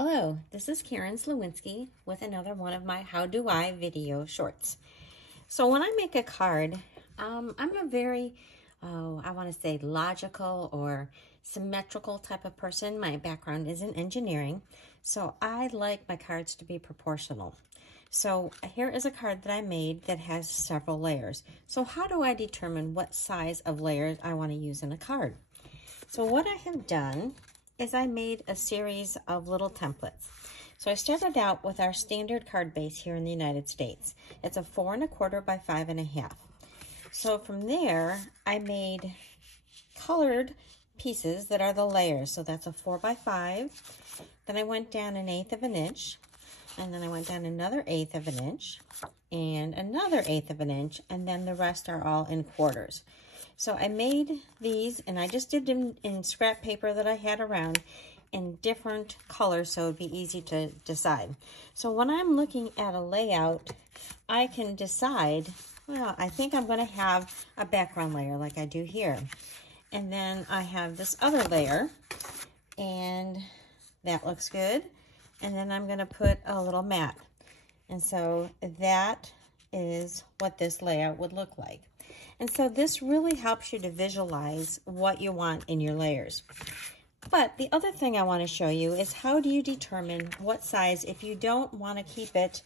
Hello, this is Karen Slawinski with another one of my How Do I video shorts. So when I make a card, I'm a very, I want to say logical or symmetrical type of person. My background is in engineering, so I like my cards to be proportional. So here is a card that I made that has several layers. So how do I determine what size of layers I want to use in a card? So what I have done is I made a series of little templates. So I started out with our standard card base here in the United States. It's a 4 1/4 by 5 1/2. So from there, I made colored pieces that are the layers. So that's a 4 by 5. Then I went down 1/8 of an inch, and then I went down another 1/8 of an inch, and another 1/8 of an inch, and then the rest are all in quarters. So I made these, and I just did them in scrap paper that I had around in different colors so it would be easy to decide. So when I'm looking at a layout, I can decide, well, I think I'm going to have a background layer like I do here. And then I have this other layer, and that looks good. And then I'm going to put a little mat. And so that is what this layout would look like. And so this really helps you to visualize what you want in your layers. But the other thing I want to show you is how do you determine what size if you don't want to keep it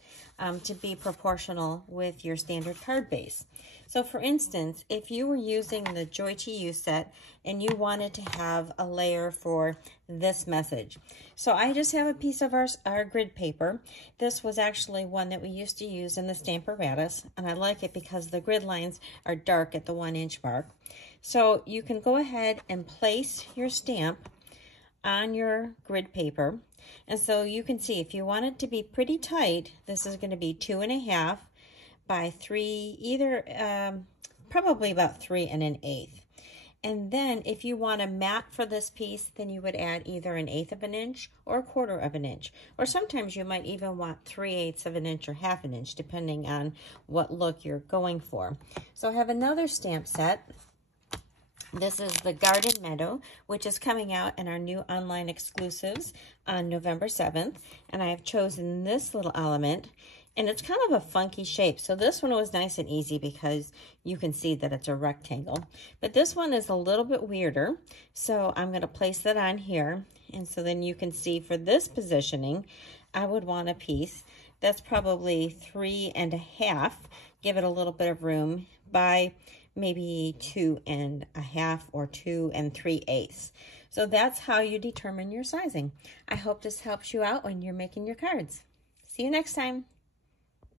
to be proportional with your standard card base. So for instance, if you were using the Joy to You set and you wanted to have a layer for this message. So I just have a piece of our grid paper. This was actually one that we used to use in the Stamparatus, and I like it because the grid lines are dark at the 1 inch mark. So you can go ahead and place your stamp on your grid paper. And so you can see if you want it to be pretty tight, this is going to be 2 1/2 by 3, either probably about 3 1/8. And then if you want a mat for this piece, then you would add either 1/8 of an inch or 1/4 of an inch. Or sometimes you might even want 3/8 of an inch or 1/2 an inch, depending on what look you're going for. So I have another stamp set. This is the Garden Meadow, which is coming out in our new online exclusives on November 7th. And I have chosen this little element, and it's kind of a funky shape. So this one was nice and easy because you can see that it's a rectangle. But this one is a little bit weirder. So I'm going to place that on here. And so then you can see for this positioning, I would want a piece that's probably 3 1/2. Give it a little bit of room by maybe 2 1/2 or 2 3/8. So that's how you determine your sizing. I hope this helps you out when you're making your cards. See you next time.